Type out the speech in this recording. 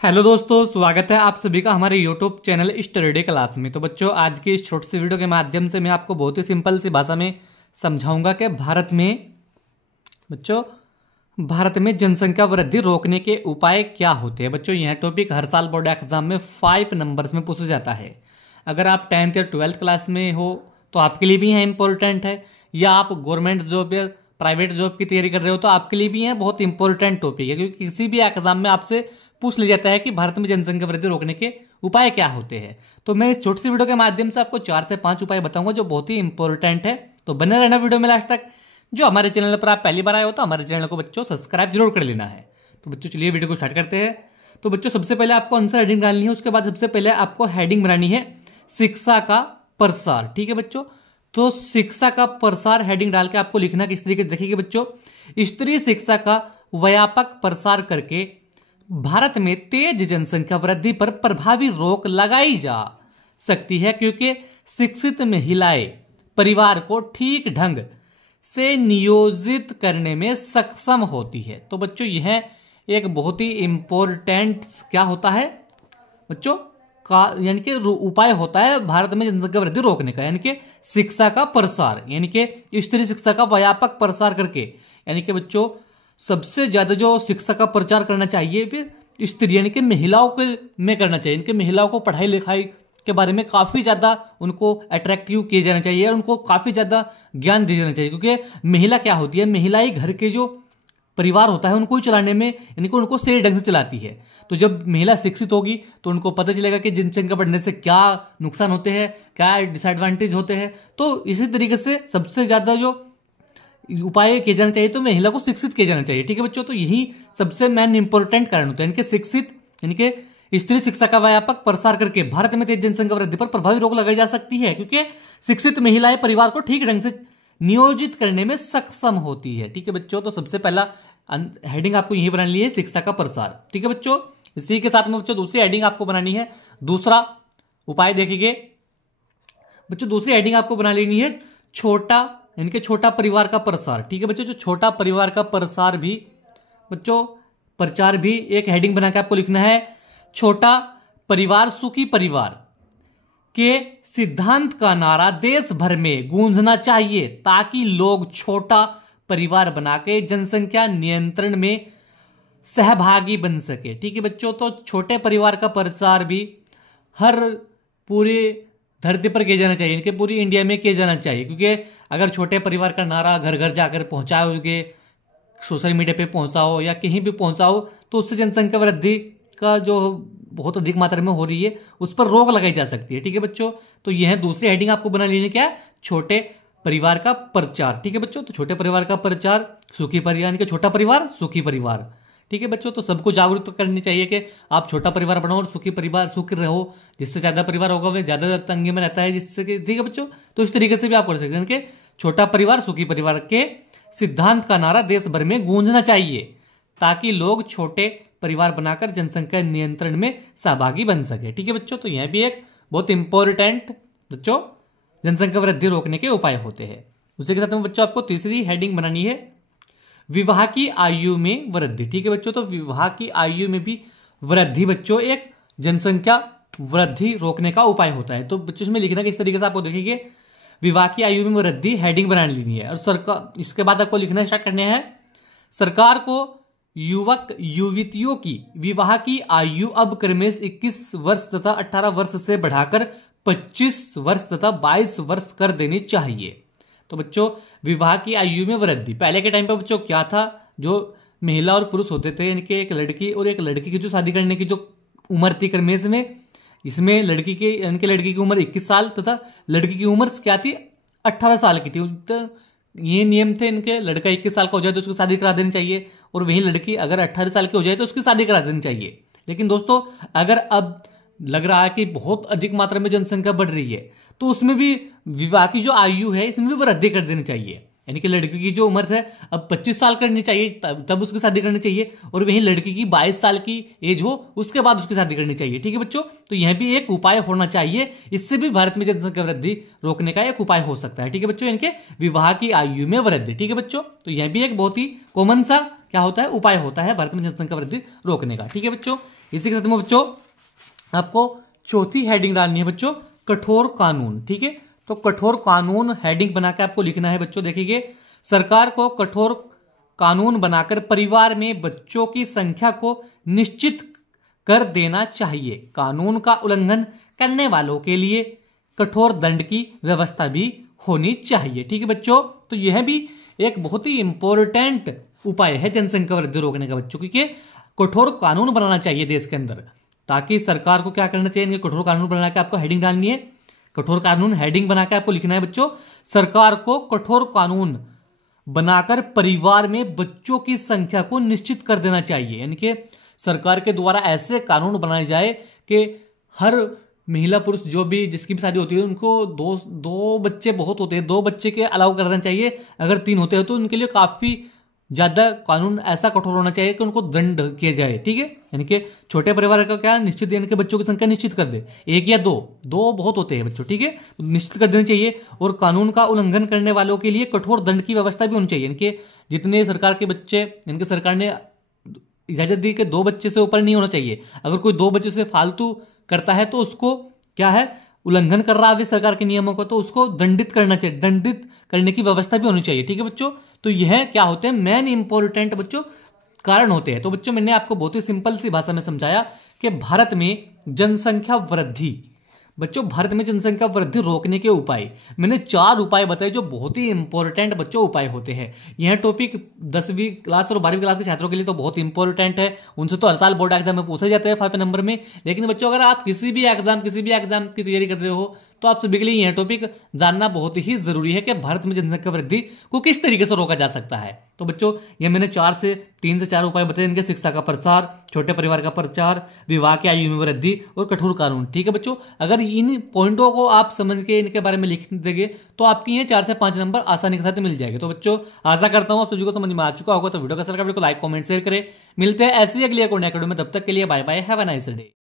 Hello दोस्तों, स्वागत है आप सभी का हमारे यूट्यूब चैनल स्टडी क्लास में। तो बच्चों, आज की इस छोटी सी वीडियो के माध्यम से मैं आपको बहुत ही सिंपल सी भाषा में समझाऊंगा कि भारत में जनसंख्या वृद्धि रोकने के उपाय क्या होते हैं। बच्चों, यह टॉपिक हर साल बोर्ड एग्जाम में 5 नंबर्स में पूछा जाता है। अगर आप 10th या 12th क्लास में हो तो आपके लिए भी यह इंपॉर्टेंट है, या आप गवर्नमेंट जॉब या प्राइवेट जॉब की तैयारी कर रहे हो तो आपके लिए भी यह बहुत इंपॉर्टेंट टॉपिक है, क्योंकि किसी भी एग्जाम में आपसे पूछ लिया जाता है कि भारत में जनसंख्या वृद्धि रोकने के उपाय क्या होते हैं। तो मैं इस छोटी सी वीडियो के माध्यम से आपको 4 से 5 उपाय बताऊंगा जो बहुत ही इंपॉर्टेंट है। तो बने रहना वीडियो में लास्ट तक। जो हमारे चैनल पर आप पहली बार आए हो तो हमारे चैनल को बच्चों सब्सक्राइब जरूर कर लेना है। तो बच्चों चलिए वीडियो को स्टार्ट करते हैं। तो बच्चों, सबसे पहले आपको आंसर हेडिंग डालनी है, उसके बाद सबसे पहले आपको हेडिंग बनानी है शिक्षा का प्रसार। ठीक है बच्चों, तो शिक्षा का प्रसार हेडिंग डाल के आपको लिखना किस तरीके से देखिए बच्चों। स्त्री शिक्षा का व्यापक प्रसार करके भारत में तेज जनसंख्या वृद्धि पर प्रभावी रोक लगाई जा सकती है, क्योंकि शिक्षित महिलाएं परिवार को ठीक ढंग से नियोजित करने में सक्षम होती है। तो बच्चों, यह एक बहुत ही इंपॉर्टेंट क्या होता है बच्चों का, यानी कि उपाय होता है भारत में जनसंख्या वृद्धि रोकने का, यानी कि शिक्षा का प्रसार, यानी कि स्त्री शिक्षा का व्यापक प्रसार करके, यानी कि बच्चों सबसे ज्यादा जो शिक्षा का प्रचार करना चाहिए फिर स्त्री यानी कि महिलाओं के में करना चाहिए। इनके महिलाओं को पढ़ाई लिखाई के बारे में काफी ज्यादा उनको अट्रैक्टिव किया जाना चाहिए और उनको काफी ज्यादा ज्ञान दिया जाना चाहिए, क्योंकि महिला क्या होती है, महिला ही घर के जो परिवार होता है उनको ही चलाने में, यानी कि उनको सही ढंग से चलाती है। तो जब महिला शिक्षित होगी तो उनको पता चलेगा कि जनसंख्या बढ़ने से क्या नुकसान होते हैं, क्या डिसएडवांटेज होते हैं। तो इसी तरीके से सबसे ज्यादा जो उपाय किए जाना चाहिए तो महिला को शिक्षित किया जाना चाहिए। ठीक है बच्चों, तो यही सबसे मेन इंपॉर्टेंट कारण होता है, यानी कि शिक्षित यानी कि स्त्री शिक्षा का व्यापक प्रसार करके भारत में तेज जनसंख्या वृद्धि पर प्रभावी रोक लगाई जा सकती है, क्योंकि शिक्षित महिलाएं परिवार को ठीक ढंग से नियोजित करने में सक्षम होती है। ठीक है बच्चों, तो सबसे पहला हेडिंग आपको यही बनानी है, शिक्षा का प्रसार। ठीक है बच्चों, इसी के साथ में बच्चों दूसरी हेडिंग आपको बनानी है, दूसरा उपाय देखिए बच्चों, दूसरी हेडिंग आपको बना लेनी है छोटा यानी कि छोटा परिवार का प्रसार। ठीक है बच्चों, जो छोटा परिवार का प्रसार भी बच्चों प्रचार भी एक हेडिंग बना के आपको लिखना है। छोटा परिवार सुखी परिवार के सिद्धांत का नारा देश भर में गूंजना चाहिए, ताकि लोग छोटा परिवार बना के जनसंख्या नियंत्रण में सहभागी बन सके। ठीक है बच्चों, तो छोटे परिवार का प्रचार भी हर पूरे धरती पर किया जाना चाहिए, इनके पूरी इंडिया में किया जाना चाहिए, क्योंकि अगर छोटे परिवार का नारा घर घर जाकर पहुंचाओगे, सोशल मीडिया पे पहुंचाओ या कहीं भी पहुंचाओ, तो उससे जनसंख्या वृद्धि का जो बहुत अधिक मात्रा में हो रही है उस पर रोक लगाई जा सकती है। ठीक है बच्चों, तो यह दूसरी हेडिंग आपको बना लेनी क्या है, छोटे परिवार का प्रचार। ठीक है बच्चों, तो छोटे परिवार का प्रचार सुखी परिवार, यानी कि छोटा परिवार सुखी परिवार। ठीक है बच्चों, तो सबको जागरूक करनी चाहिए कि आप छोटा परिवार बनाओ और सुखी परिवार सुखी रहो। जिससे ज्यादा परिवार होगा वह ज्यादा तंगी में रहता है, जिससे कि ठीक है बच्चों, तो इस तरीके से भी आप कर सकते हैं कि छोटा परिवार सुखी परिवार के सिद्धांत का नारा देश भर में गूंजना चाहिए, ताकि लोग छोटे परिवार बनाकर जनसंख्या नियंत्रण में सहभागी बन सके। ठीक है बच्चों, तो यह भी एक बहुत इंपॉर्टेंट बच्चों जनसंख्या वृद्धि रोकने के उपाय होते हैं। उसी के साथ में बच्चों आपको तीसरी हेडिंग बनानी है विवाह की आयु में वृद्धि। ठीक है बच्चों, तो विवाह की आयु में भी वृद्धि बच्चों एक जनसंख्या वृद्धि रोकने का उपाय होता है। तो बच्चों इसमें लिखना किस तरीके से आपको देखिए, विवाह की आयु में वृद्धि हेडिंग बना लेनी है, और सरकार इसके बाद आपको लिखना स्टार्ट करने हैं, सरकार को युवक युवतियों की विवाह की आयु अब क्रमश 21 वर्ष तथा 18 वर्ष से बढ़ाकर 25 वर्ष तथा 22 वर्ष कर देनी चाहिए। तो बच्चों विवाह की आयु में वृद्धि, पहले के टाइम पे बच्चों क्या था, जो महिला और पुरुष होते थे, इनके एक लड़की और एक लड़की की जो शादी करने की जो उम्र थी क्रमेश में, इसमें लड़की की उम्र 21 साल तथा लड़की की उम्र क्या थी 18 साल की थी। तो ये नियम थे इनके, लड़का 21 साल का हो जाए तो उसकी शादी करा देनी चाहिए, और वही लड़की अगर 18 साल की हो जाए तो उसकी शादी करा देनी चाहिए। लेकिन दोस्तों अगर अब लग रहा है कि बहुत अधिक मात्रा में जनसंख्या बढ़ रही है, तो उसमें भी विवाह की जो आयु है इसमें भी वृद्धि कर देनी चाहिए, यानी कि लड़की की जो उम्र है अब 25 साल करनी चाहिए, तब उसकी शादी करनी चाहिए, और वहीं लड़की की 22 साल की एज हो उसके बाद उसकी शादी करनी चाहिए। ठीक है बच्चों, तो यह भी एक उपाय होना चाहिए, इससे भी भारत में जनसंख्या वृद्धि रोकने का एक उपाय हो सकता है। ठीक है बच्चों, यानी कि विवाह की आयु में वृद्धि। ठीक है बच्चों, तो यह भी एक बहुत ही कॉमन सा क्या होता है, उपाय होता है भारत में जनसंख्या वृद्धि रोकने का। ठीक है बच्चों, इसी के साथ में बच्चों आपको चौथी हेडिंग डालनी है बच्चों, कठोर कानून। ठीक है, तो कठोर कानून हेडिंग बनाकर आपको लिखना है बच्चों। देखिए, सरकार को कठोर कानून बनाकर परिवार में बच्चों की संख्या को निश्चित कर देना चाहिए। कानून का उल्लंघन करने वालों के लिए कठोर दंड की व्यवस्था भी होनी चाहिए। ठीक है बच्चों, तो यह भी एक बहुत ही इंपॉर्टेंट उपाय है जनसंख्या वृद्धि रोकने का बच्चों, क्योंकि कठोर कानून बनाना चाहिए देश के अंदर, ताकि सरकार को क्या करना चाहिए, कठोर कानून बना के आपको हेडिंग डालनी है। कठोर कानून हेडिंग बनाकर आपको लिखना है बच्चों, सरकार को कठोर कानून बनाकर परिवार में बच्चों की संख्या को निश्चित कर देना चाहिए। यानी कि सरकार के द्वारा ऐसे कानून बनाए जाए कि हर महिला पुरुष जो भी जिसकी भी शादी होती है उनको दो बच्चे बहुत होते हैं, 2 बच्चे के अलाउ कर देना चाहिए। अगर 3 होते हैं तो उनके लिए काफी ज्यादा कानून ऐसा कठोर होना चाहिए कि उनको दंड किया जाए। ठीक है, यानी कि छोटे परिवार का क्या निश्चित, यानी कि बच्चों की संख्या निश्चित कर दे, 1 या 2 बहुत होते हैं बच्चों। ठीक है, तो निश्चित कर देना चाहिए। और कानून का उल्लंघन करने वालों के लिए कठोर दंड की व्यवस्था भी होनी चाहिए। यानी कि जितने सरकार के बच्चे, इनके सरकार ने इजाजत दी कि 2 बच्चे से ऊपर नहीं होना चाहिए। अगर कोई 2 बच्चे से फालतू करता है तो उसको क्या है, उल्लंघन कर रहा है सरकार के नियमों को, तो उसको दंडित करना चाहिए, दंडित करने की व्यवस्था भी होनी चाहिए। ठीक है बच्चों, तो यह क्या होते हैं, मेन इंपॉर्टेंट बच्चों कारण होते हैं। तो बच्चों मैंने आपको बहुत ही सिंपल सी भाषा में समझाया कि भारत में जनसंख्या वृद्धि, बच्चों भारत में जनसंख्या वृद्धि रोकने के उपाय, मैंने 4 उपाय बताए जो बहुत ही इंपॉर्टेंट बच्चों उपाय होते हैं। यह टॉपिक 10वीं क्लास और 12वीं क्लास के छात्रों के लिए तो बहुत इंपॉर्टेंट है, उनसे तो हर साल बोर्ड एग्जाम में पूछे जाते हैं 5 नंबर में। लेकिन बच्चों अगर आप किसी भी एग्जाम की तैयारी कर रहे हो तो आप सभी के लिए यह टॉपिक जानना बहुत ही जरूरी है कि भारत में जनसंख्या वृद्धि को किस तरीके से रोका जा सकता है। तो बच्चों ये मैंने 3 से 4 उपाय बताए, इनके शिक्षा का प्रचार, छोटे परिवार का प्रचार, विवाह की आयु में वृद्धि और कठोर कानून। ठीक है बच्चों, अगर इन पॉइंटों को आप समझ के इनके बारे में लिख देंगे तो आपकी ये 4 से 5 नंबर आसानी के साथ मिल जाएंगे। तो बच्चों आशा करता हूं आप सभी को समझ में आ चुका होगा। तो वीडियो का लाइक कमेंट शेयर करें। मिलते हैं ऐसी अगली एक और नए वीडियो में, तब तक के लिए bye bye, have a nice day.